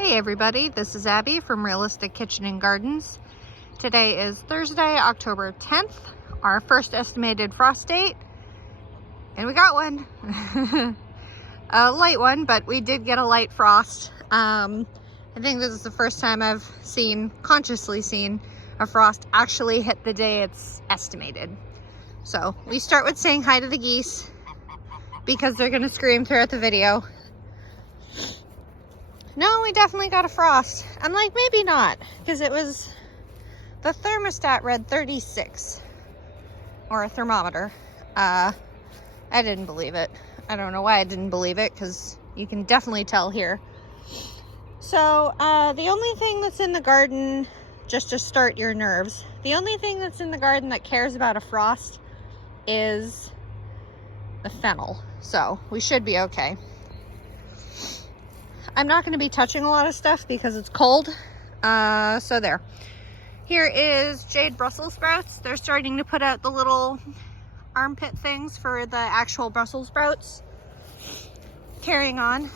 Hey everybody, this is Abby from Realistic Kitchen and Gardens. Today is Thursday, October 10th, our first estimated frost date, and we got one. A light one, but we did get a light frost. I think this is the first time I've consciously seen a frost actually hit the day it's estimated. So we start with saying hi to the geese because they're gonna scream throughout the video. No, we definitely got a frost. I'm like, maybe not, because the thermostat read 36, or a thermometer. I didn't believe it. I don't know why I didn't believe it, because you can definitely tell here. So, the only thing that's in the garden, just to start your nerves, the only thing that's in the garden that cares about a frost is the fennel. So, we should be okay. I'm not going to be touching a lot of stuff because it's cold. So there. Here is jade Brussels sprouts. They're starting to put out the little armpit things for the actual Brussels sprouts. Carrying on.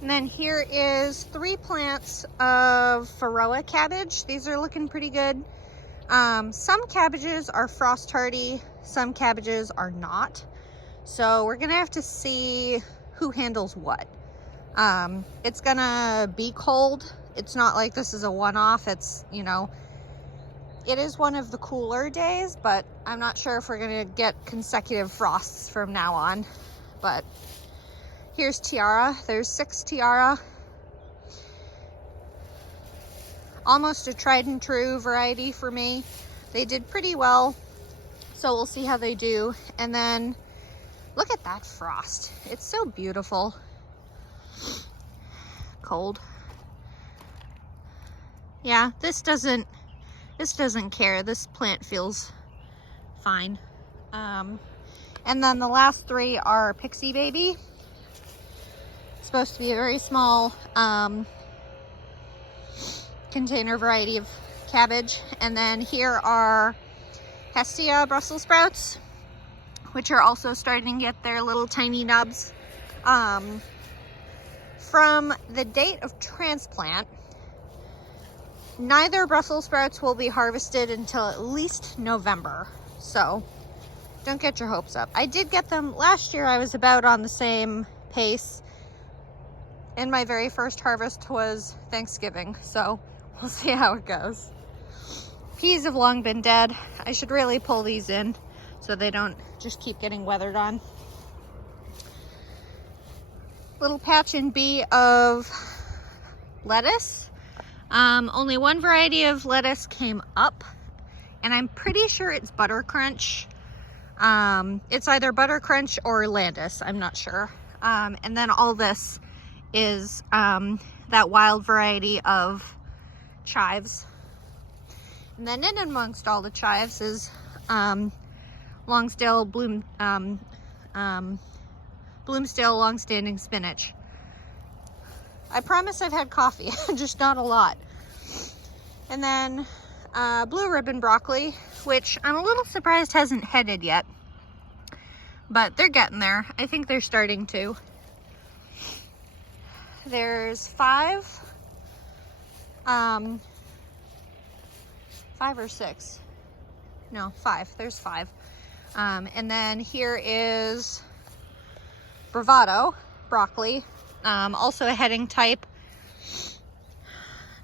And then here is 3 plants of Varroa cabbage. These are looking pretty good. Some cabbages are frost hardy. Some cabbages are not. So we're gonna have to see who handles what. It's gonna be cold. It's not like this is a one-off. It's, you know, it is one of the cooler days, but I'm not sure if we're gonna get consecutive frosts from now on. But here's Tiara. There's 6 Tiara. Almost a tried and true variety for me. They did pretty well, so we'll see how they do. And then look at that frost. It's so beautiful. Cold. Yeah, this doesn't care. This plant feels fine. And then the last 3 are Pixie Baby. It's supposed to be a very small container variety of cabbage. And then here are Hestia Brussels sprouts, which are also starting to get their little tiny nubs. From the date of transplant, neither Brussels sprouts will be harvested until at least November. So don't get your hopes up. I did get them last year. I was about on the same pace, and my very first harvest was Thanksgiving. So we'll see how it goes. Peas have long been dead. I should really pull these in so they don't just keep getting weathered on. Little patch and bee of lettuce. Only one variety of lettuce came up, and I'm pretty sure it's Butter Crunch. It's either Butter Crunch or Landis, I'm not sure. And then all this is that wild variety of chives. And then in amongst all the chives is Longsdale Bloomsdale Longstanding Spinach. I promise I've had coffee, just not a lot. And then blue ribbon broccoli, which I'm a little surprised hasn't headed yet, but they're getting there. I think they're starting to. There's 5 or 6. No, 5. There's 5. And then here is Bravado broccoli, also a heading type.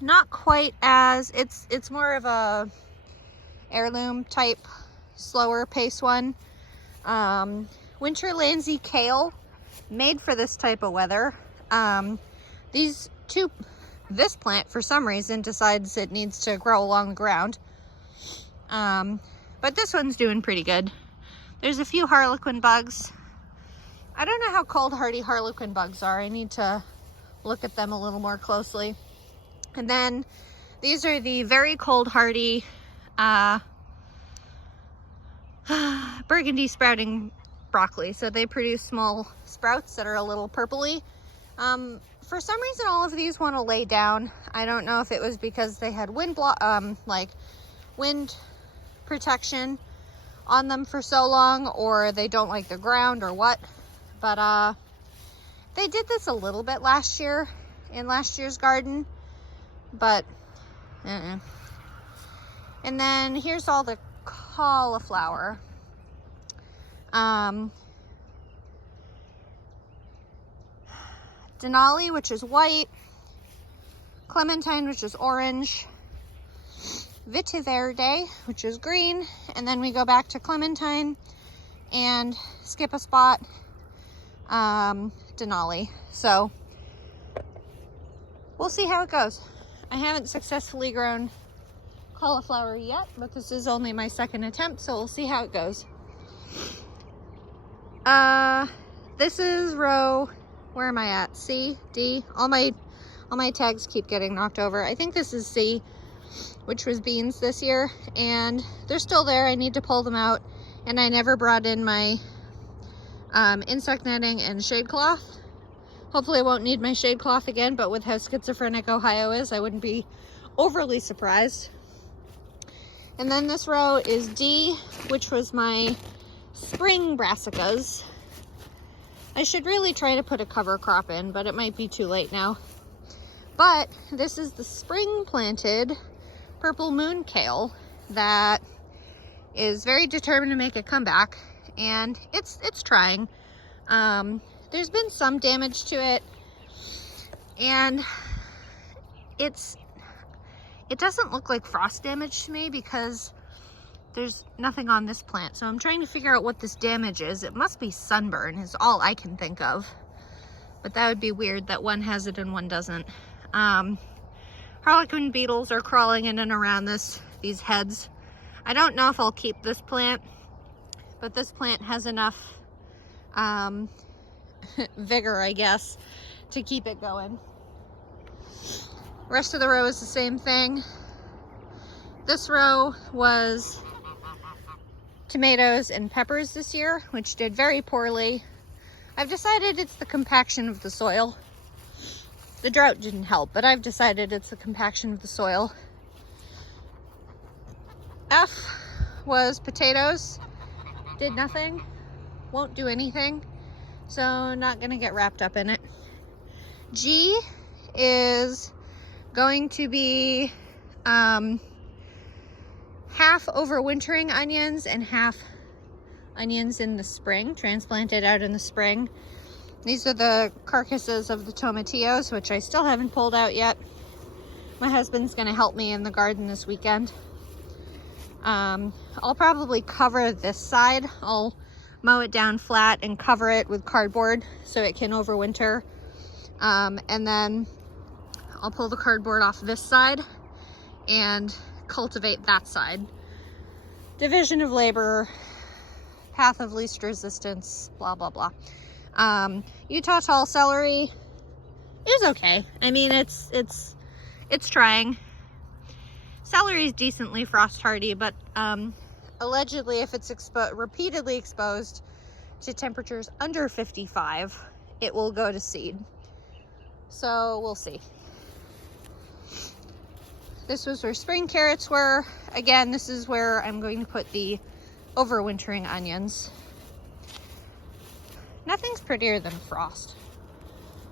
Not quite as, it's more of a heirloom type, slower pace one. Winter Lansing kale, made for this type of weather. This plant for some reason decides it needs to grow along the ground. But this one's doing pretty good. There's a few harlequin bugs. I don't know how cold hardy harlequin bugs are. I need to look at them a little more closely. And then these are the very cold hardy burgundy sprouting broccoli. So they produce small sprouts that are a little purpley. For some reason, all of these want to lay down. I don't know if it was because they had wind protection on them for so long, or they don't like the ground, or what. But They did this a little bit last year in last year's garden, but and then here's all the cauliflower. Denali, which is white, Clementine, which is orange, Vitiverde, which is green, and then we go back to Clementine and skip a spot, Denali. So we'll see how it goes. I haven't successfully grown cauliflower yet, but this is only my second attempt, so we'll see how it goes. This is row, where am I at? C, D. All my tags keep getting knocked over. I think this is C, which was beans this year, and they're still there. I need to pull them out, and I never brought in my insect netting and shade cloth. Hopefully I won't need my shade cloth again, but with how schizophrenic Ohio is, I wouldn't be overly surprised. And then this row is D, which was my spring brassicas. I should really try to put a cover crop in, but it might be too late now. But this is the spring planted purple moon kale that is very determined to make a comeback, and it's trying. There's been some damage to it, and it doesn't look like frost damage to me because there's nothing on this plant. So I'm trying to figure out what this damage is. It must be sunburn is all I can think of. But that would be weird that one has it and one doesn't. Harlequin beetles are crawling in and around these heads. I don't know if I'll keep this plant, but this plant has enough vigor, I guess, to keep it going. Rest of the row is the same thing. This row was tomatoes and peppers this year, which did very poorly. I've decided it's the compaction of the soil. The drought didn't help, but I've decided it's the compaction of the soil. F was potatoes. Did nothing. Won't do anything. So not gonna get wrapped up in it. G is going to be half overwintering onions and half onions in the spring, transplanted out in the spring. These are the carcasses of the tomatillos, which I still haven't pulled out yet. My husband's gonna help me in the garden this weekend. I'll probably cover this side. I'll mow it down flat and cover it with cardboard so it can overwinter. And then I'll pull the cardboard off this side and cultivate that side. Division of labor, path of least resistance, blah, blah, blah. Utah tall celery is okay. I mean, it's trying. Celery is decently frost hardy, but allegedly if it's repeatedly exposed to temperatures under 55, it will go to seed. So we'll see. This was where spring carrots were. Again, this is where I'm going to put the overwintering onions. Nothing's prettier than frost.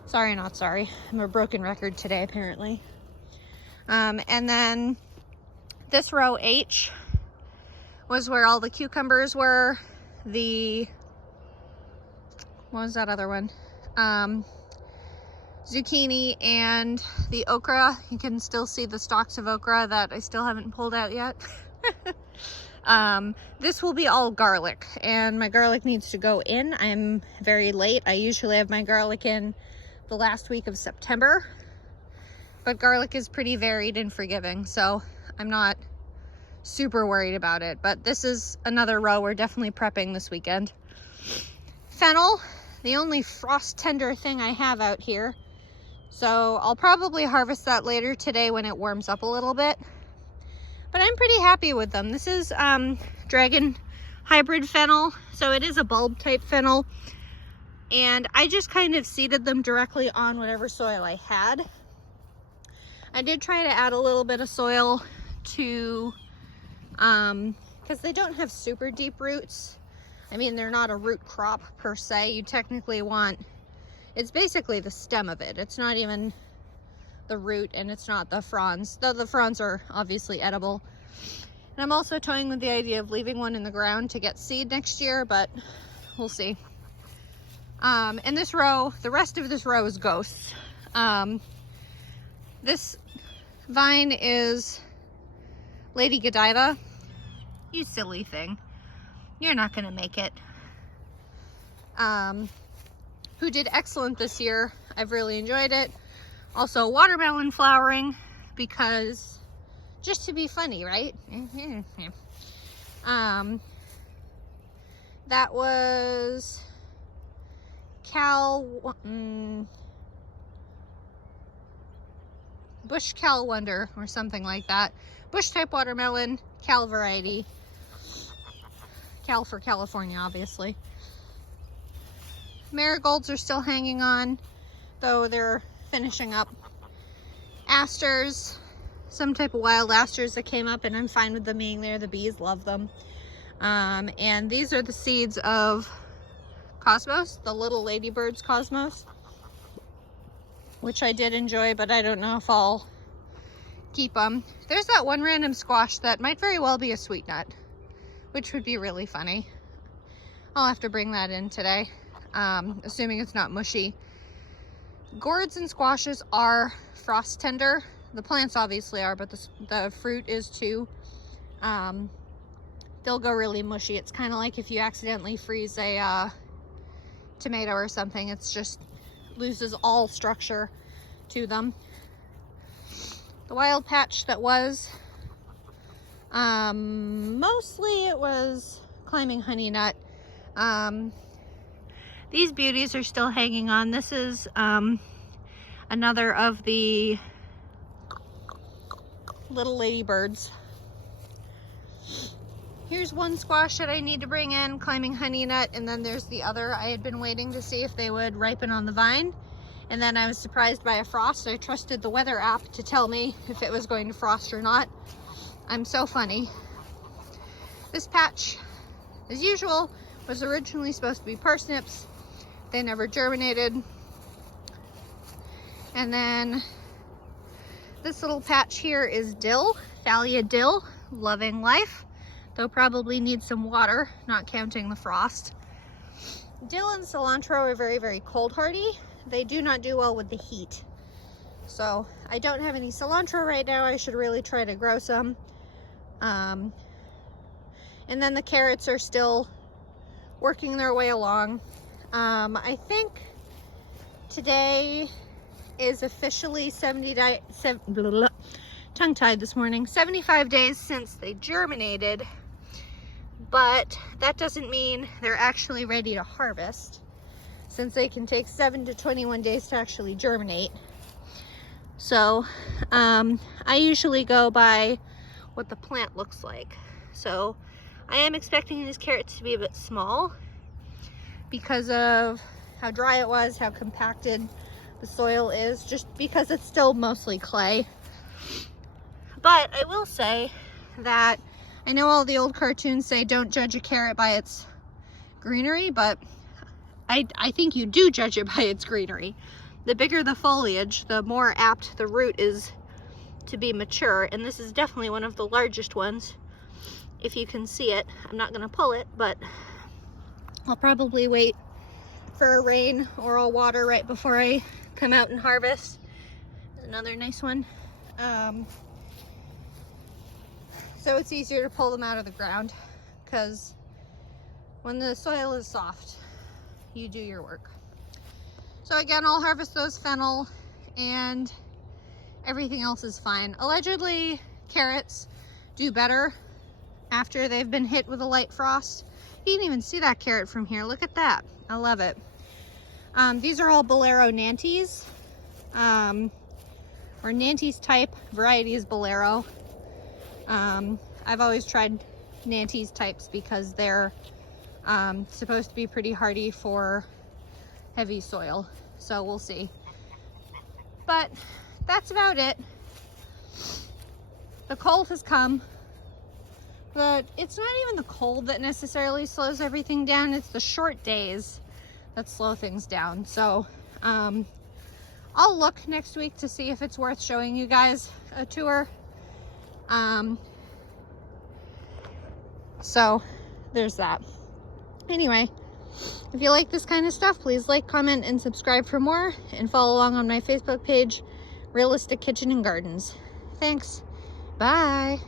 Sorry, not sorry. I'm a broken record today, apparently. And then this row H was where all the cucumbers were. What was that other one? Zucchini and the okra. You can still see the stalks of okra that I still haven't pulled out yet. This will be all garlic, and my garlic needs to go in. I'm very late. I usually have my garlic in the last week of September, but garlic is pretty varied and forgiving, so I'm not super worried about it. But this is another row we're definitely prepping this weekend. Fennel, the only frost tender thing I have out here. So I'll probably harvest that later today when it warms up a little bit. But I'm pretty happy with them. This is Dragon hybrid fennel. So it is a bulb type fennel. And I just kind of seeded them directly on whatever soil I had. I did try to add a little bit of soil to, because they don't have super deep roots. I mean, they're not a root crop per se. You technically want, It's basically the stem of it. It's not even the root, and it's not the fronds, though the fronds are obviously edible. And I'm also toying with the idea of leaving one in the ground to get seed next year, but we'll see. And this row, the rest of this row is ghosts. This vine is Lady Godiva. You silly thing. You're not gonna make it. Who did excellent this year. I've really enjoyed it. Also watermelon flowering, because just to be funny, right? That was Bush Cal Wonder or something like that. Bush type watermelon, Cal variety. Cal for California, obviously. Marigolds are still hanging on, though they're finishing up. Asters, some type of wild asters that came up, and I'm fine with them being there. The bees love them. And these are the seeds of Cosmos, the little ladybirds Cosmos, which I did enjoy, but I don't know if I'll keep them. There's that one random squash that might very well be a sweet nut, which would be really funny. I'll have to bring that in today, assuming it's not mushy. Gourds and squashes are frost tender. The plants obviously are, but the fruit is too. They'll go really mushy. It's kind of like if you accidentally freeze a tomato or something. It's just loses all structure to them. The wild patch that was, mostly it was climbing honey nut. These beauties are still hanging on. This is another of the little ladybirds. Here's one squash that I need to bring in, climbing honey nut, and then there's the other. I had been waiting to see if they would ripen on the vine, and then I was surprised by a frost. I trusted the weather app to tell me if it was going to frost or not. I'm so funny. This patch, as usual, was originally supposed to be parsnips. They never germinated. And then this little patch here is dill, Thalia dill, loving life, though probably needs some water, not counting the frost. Dill and cilantro are very, very cold hardy. They do not do well with the heat. So I don't have any cilantro right now. I should really try to grow some. And then the carrots are still working their way along. I think today is officially tongue-tied this morning, 75 days since they germinated, but that doesn't mean they're actually ready to harvest, since they can take 7 to 21 days to actually germinate. So I usually go by what the plant looks like. So I am expecting these carrots to be a bit small because of how dry it was, how compacted the soil is, just because it's still mostly clay. But I will say that I know all the old cartoons say don't judge a carrot by its greenery, but I think you do judge it by its greenery. The bigger the foliage, the more apt the root is to be mature, and this is definitely one of the largest ones. If you can see it, I'm not going to pull it, but I'll probably wait for a rain or a water right before I come out and harvest. Another nice one. So it's easier to pull them out of the ground, because when the soil is soft, you do your work. So again, I'll harvest those fennel, and everything else is fine. Allegedly, carrots do better after they've been hit with a light frost. You can even see that carrot from here. Look at that. I love it. These are all Bolero Nantes, or Nantes type. Variety is Bolero. I've always tried Nantes types because they're supposed to be pretty hardy for heavy soil. So we'll see. But that's about it. The cold has come. But it's not even the cold that necessarily slows everything down. It's the short days that slow things down. So I'll look next week to see if it's worth showing you guys a tour. So there's that. Anyway, if you like this kind of stuff, please like, comment, and subscribe for more, and follow along on my Facebook page, Realistic Kitchen and Gardens. Thanks. Bye.